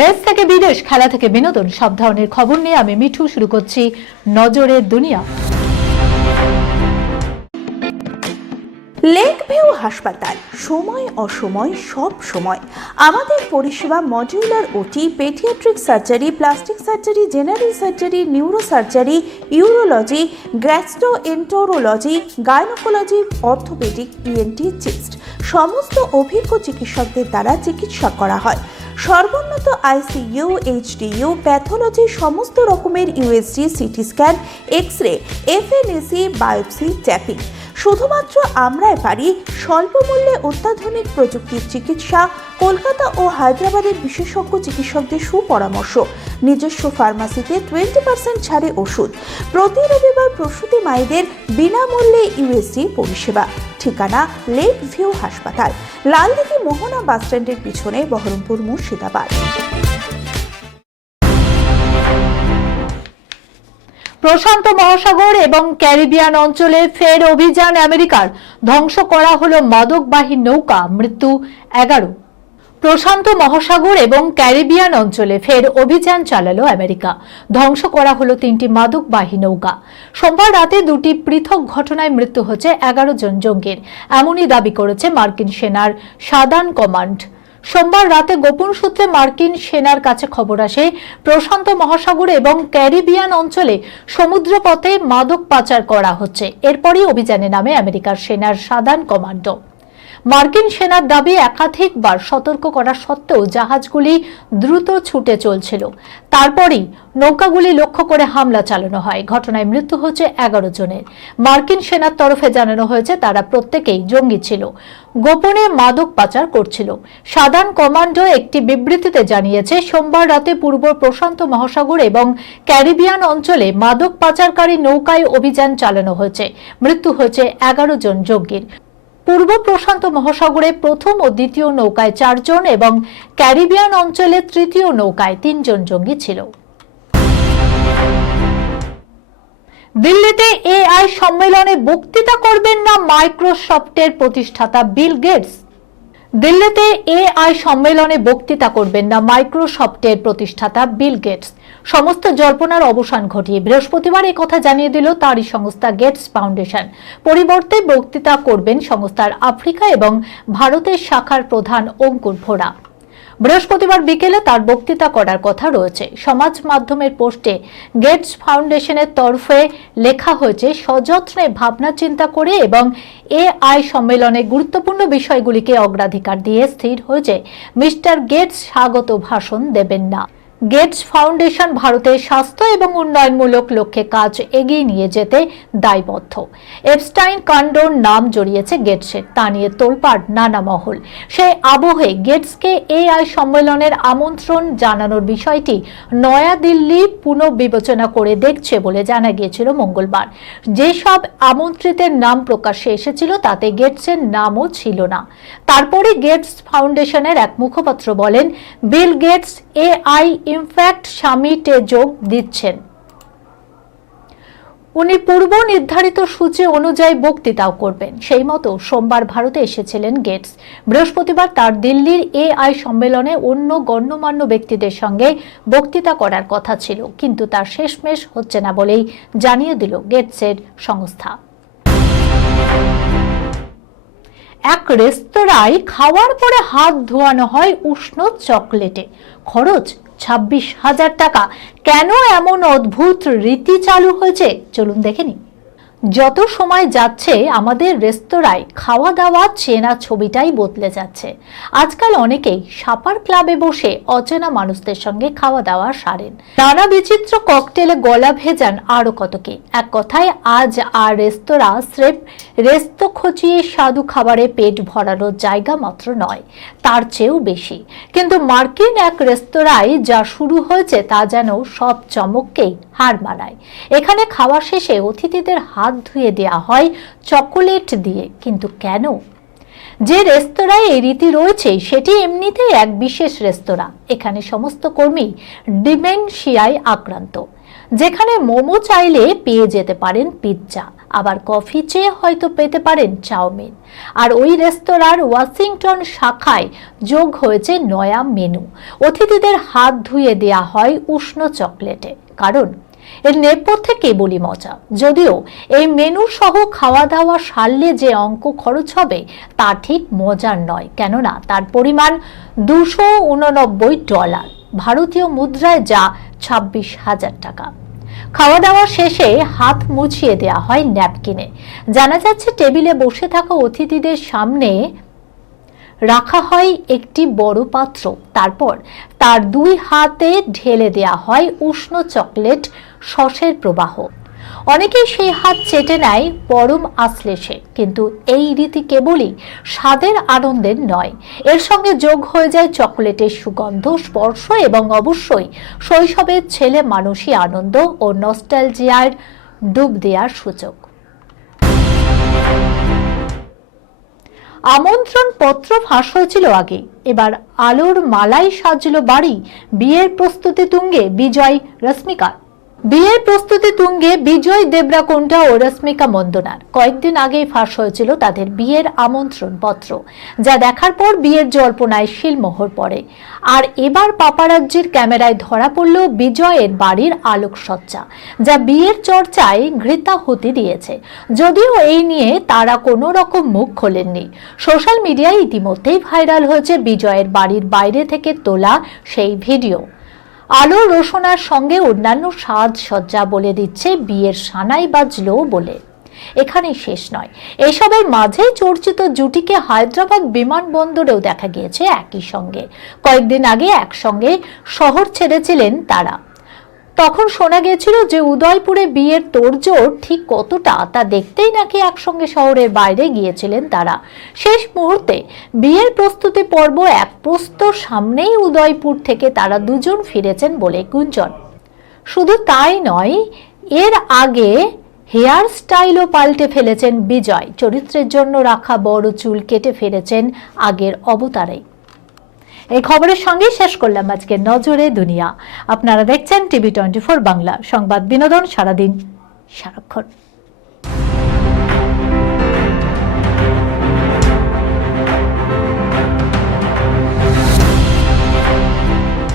দেশ থেকে বিদেশ, খেলা থেকে বিনোদন, সব ধরনের খবর নিয়ে আমি মিঠু শুরু করছি নজরের দুনিয়া। লেক ভিউ হাসপাতাল, সময় অসময় সব সময় আমাদের পরিষেবা modular OT, paediatric surgery, plastic surgery, general surgery, neuro surgery, urology, gastroenterology, gynaecology, orthopaedic, ENT, chest সমস্ত অভিজ্ঞ চিকিৎসকদের দ্বারা চিকিৎসা করা হয়। সর্বোন্নত আইসিইউ, এইচডিইউ, প্যাথোলজি, সমস্ত রকমের USG, CT scan, x-ray, FNAC, biopsy, tapping. শুধুমাত্র আমরাই পারি স্বল্প মূল্যে অত্যাধুনিক প্রযুক্তির চিকিৎসা, কলকাতা ও হায়দ্রাবাদের বিশেষজ্ঞ চিকিৎসকদের সুপরামর্শ, নিজস্ব ফার্মাসিতে 20% ছাড়ে ওষুধ, প্রতি রবিবার প্রসূতি মায়েদের বিনামূল্যে ইউএসজি পরিষেবা। ঠিকানা লেক ভিউ হাসপাতাল, লালদিঘি মোহনা বাসস্ট্যান্ডের পিছনে, বহরমপুর, মুর্শিদাবাদ। প্রশান্ত মহাসাগর এবং ক্যারিবিয়ান অঞ্চলে ফের অভিযান আমেরিকার, ধ্বংস করা হলো মাদকবাহী নৌকা, মৃত্যু 11। প্রশান্ত মহাসাগর এবং ক্যারিবিয়ান অঞ্চলে ফের অভিযান চালালো আমেরিকা, ধ্বংস করা হলো 3টি মাদকবাহী নৌকা। সোমবার রাতে 2টি পৃথক ঘটনায় মৃত্যু হচ্ছে 11 জন জঙ্গির, এমনই দাবি করেছে মার্কিন সেনার সাদার্ন কমান্ড। সোমবার রাতে গোপন সূত্রে মার্কিন সেনার কাছে খবর আসে, প্রশান্ত মহাসাগর এবং ক্যারিবিয়ান অঞ্চলে সমুদ্রপথে মাদক পাচার করা হচ্ছে। এরপরই অভিযানে নামে আমেরিকার সেনার সাদার্ন কমান্ডো। মার্কিন সেনার দাবি, একাধিকবার সতর্ক করা সত্ত্বেও জাহাজগুলি দ্রুত ছুটে চলছিল। তারপরই নৌকাগুলি লক্ষ্য করে হামলা চালানো হয়। ঘটনায় মৃত্যু হচ্ছে 11 জনের। মার্কিন সেনার তরফে জানানো হয়েছে তারা প্রত্যেকেই জঙ্গি ছিল, গোপনে মাদক পাচার করছিল। সাদার্ন কমান্ডো একটি বিবৃতিতে জানিয়েছে, সোমবার রাতে পূর্ব প্রশান্ত মহাসাগর এবং ক্যারিবিয়ান অঞ্চলে মাদক পাচারকারী নৌকায় অভিযান চালানো হয়েছে। মৃত্যু হয়েছে 11 জন জঙ্গির। পূর্ব প্রশান্ত মহাসাগরে প্রথম ও দ্বিতীয় নৌকায় 4 জন এবং ক্যারিবিয়ান অঞ্চলে তৃতীয় নৌকায় 3 জন জঙ্গি ছিল। দিল্লিতে এআই সম্মেলনে বক্তৃতা করবেন না মাইক্রোসফটের প্রতিষ্ঠাতা বিল গেটস। দিল্লিতে এআই সম্মেলনে বক্তৃতা করবেন না মাইক্রোসফটের প্রতিষ্ঠাতা বিল গেটস। সমস্ত জল্পনার অবসান ঘটিয়ে বৃহস্পতিবার এই কথা জানিয়ে দিল তারই সংস্থা গেটস ফাউন্ডেশন। পরিবর্তে বক্তৃতা করবেন সংস্থার আফ্রিকা এবং ভারতের শাখার প্রধান অঙ্কুর ভোরা। বৃহস্পতিবার বিকেলে তার বক্তৃতা করার কথা রয়েছে। সমাজ মাধ্যমের পোস্টে গেটস ফাউন্ডেশনের তরফে লেখা হয়েছে, সযত্নে ভাবনা চিন্তা করে এবং এআই সম্মেলনে গুরুত্বপূর্ণ বিষয়গুলিকে অগ্রাধিকার দিয়ে স্থির হয়েছে মিস্টার গেটস স্বাগত ভাষণ দেবেন না। গেটস ফাউন্ডেশন ভারতের স্বাস্থ্য এবং উন্নয়নমূলক লক্ষ্যে কাজ এগিয়ে নিয়ে যেতে দায়বদ্ধ। এপস্টাইন কাণ্ডর নাম জড়িয়েছে গেটসের, তা নিয়ে তোলপাড় নানা মহল। সেই আবহে গেটসকে এআই সম্মেলনের আমন্ত্রণ জানানোর বিষয়টি নয়াদিল্লি পুনর্বিবেচনা করে দেখছে বলে জানা গিয়েছিল মঙ্গলবার। যেসব আমন্ত্রিতের নাম প্রকাশ্যে এসেছিল তাতে গেটসের নামও ছিল না। তারপরে গেটস ফাউন্ডেশনের এক মুখপাত্র বলেন, বিল গেটস এআই ইমপ্যাক্ট সামিটে যোগ দিচ্ছেন। উনি পূর্ব নির্ধারিত সূচি অনুযায়ী বক্তৃতাও করবেন। সেই মতো সোমবার ভারতে এসেছিলেন গেটস। বৃহস্পতিবার তার দিল্লির এআই সম্মেলনে অন্য গণ্যমান্য ব্যক্তিদের সঙ্গে বক্তৃতা করার কথা ছিল, কিন্তু তার শেষমেশ হচ্ছে না বলেই জানিয়ে দিল গেটসের সংস্থা। এক রেস্তোরাঁয় খাওয়ার পরে হাত ধোয়ানো হয় উষ্ণ চকলেটে, খরচ 26,000 টাকা। কেন এমন অদ্ভুত রীতি চালু হয়েছে চলুন দেখে নিই। যত সময় যাচ্ছে আমাদের রেস্তোরাঁয় খাওয়া দাওয়া চেনা ছবিটাই বদলে যাচ্ছে। আজকাল অনেকেই সাপার ক্লাবে বসে অচেনা মানুষদের সঙ্গে খাওয়া দাওয়া সারেন, নানা বিচিত্র ককটেলে গলা ভেজান, আরো কত কি। এক কথায় আজ আর রেস্তোরাঁ স্রেফ রেস্তো খচিয়ে স্বাদু খাবারে পেট ভরানোর জায়গা মাত্র নয়, তার চেয়েও বেশি। কিন্তু মার্কিন এক রেস্তোরাঁয় যা শুরু হয়েছে তা যেন সব চমককেই হার মানায়। এখানে খাওয়া শেষে অতিথিদের হাত ধুয়ে দেওয়া হয় চকোলেট দিয়ে। কিন্তু কেন? যে রেস্তোরাঁয় এই রীতি রয়েছে সেটি এমনিতেই এক বিশেষ রেস্তোরাঁ। এখানে সমস্ত কর্মী ডিমেনশিয়ায় আক্রান্ত। যেখানে মোমো চাইলে পেয়ে যেতে পারেন পিৎজা, আবার কফি চেয়ে হয়তো পেতে পারেন চাউমিন। আর ওই রেস্তোরাঁর ওয়াশিংটন শাখায় যোগ হয়েছে নয়া মেনু। অতিথিদের হাত ধুয়ে দেয়া হয় উষ্ণ চকলেটে, কারণ এর নেপথ্যে কেবলই মজা। যদিও এই মেনু সহ খাওয়া দাওয়া সারলে যে অঙ্ক খরচ হবে তা ঠিক মজার নয়, কেননা তার পরিমাণ $289, ভারতীয় মুদ্রায় যা 26,000 টাকা। খাওয়া দাওয়া শেষে হাত মুছিয়ে দেয়া হয় ন্যাপকিনে। জানা যাচ্ছে টেবিলে বসে থাকা অতিথিদের সামনে রাখা হয় একটি বড় পাত্র, তারপর তার দুই হাতে ঢেলে দেয়া হয় উষ্ণ চকলেট সসের প্রবাহ। অনেকেই সেই হাত চেটে নেয় পরম আশ্লেষে, কিন্তু এই রীতি কেবলই স্বাদের আনন্দের নয়, এর সঙ্গে যোগ হয়ে যায় চকলেটের সুগন্ধ, স্পর্শ এবং অবশ্যই শৈশবের ছেলে মানুষই আনন্দ ও নস্টালজিয়ার ডুব দেওয়ার সূচক। আমন্ত্রণ পত্র ফাঁস হয়েছিল আগে, এবার আলোর মালাই সাজল বাড়ি। বিয়ের প্রস্তুতি তুঙ্গে বিজয় রশ্মিকা। বিয়ের প্রস্তুতি তুঙ্গে বিজয় দেবরাকোন্ডা ও রশ্মিকা মন্দনার। কয়েকদিন আগেই ফাঁস হয়েছিল তাদের বিয়ের আমন্ত্রণ পত্র, যা দেখার পর বিয়ের জল্পনায় শিলমোহর পড়ে। আর এবার পাপারাজ্জির ক্যামেরায় ধরা পড়ল বিজয়ের বাড়ির আলোকসজ্জা, যা বিয়ের চর্চায় ঘৃতাহুতি দিয়েছে। যদিও এই নিয়ে তারা কোনো রকম মুখ খোলেননি। সোশ্যাল মিডিয়ায় ইতিমধ্যেই ভাইরাল হয়েছে বিজয়ের বাড়ির বাইরে থেকে তোলা সেই ভিডিও। আলো রোশনার সঙ্গে অন্যান্য সাজসজ্জা বলে দিচ্ছে বিয়ের সানাই বাজলো বলে। এখানেই শেষ নয়, এসবের মাঝেই চর্চিত জুটিকে হায়দ্রাবাদ বিমানবন্দরেও দেখা গিয়েছে একই সঙ্গে। কয়েকদিন আগে একসঙ্গে শহর ছেড়েছিলেন তারা। তখন শোনা গিয়েছিল যে উদয়পুরে বিয়ের তোড়জোড় ঠিক কতটা তা দেখতেই নাকি একসঙ্গে শহরের বাইরে গিয়েছিলেন তারা। শেষ মুহূর্তে বিয়ের প্রস্তুতি পর্ব এক প্রস্তর সামনেই উদয়পুর থেকে তারা দুজন ফিরেছেন বলে গুঞ্জন। শুধু তাই নয়, এর আগে হেয়ার স্টাইলও পাল্টে ফেলেছেন বিজয়। চরিত্রের জন্য রাখা বড় চুল কেটে ফেলেছেন আগের অবতারেই। এই খবরের সঙ্গেই শেষ করলাম আজকের নজরে দুনিয়া। আপনারা দেখছেন টিভি 24 বাংলা, সংবাদ বিনোদন সারাদিন সারাক্ষণ।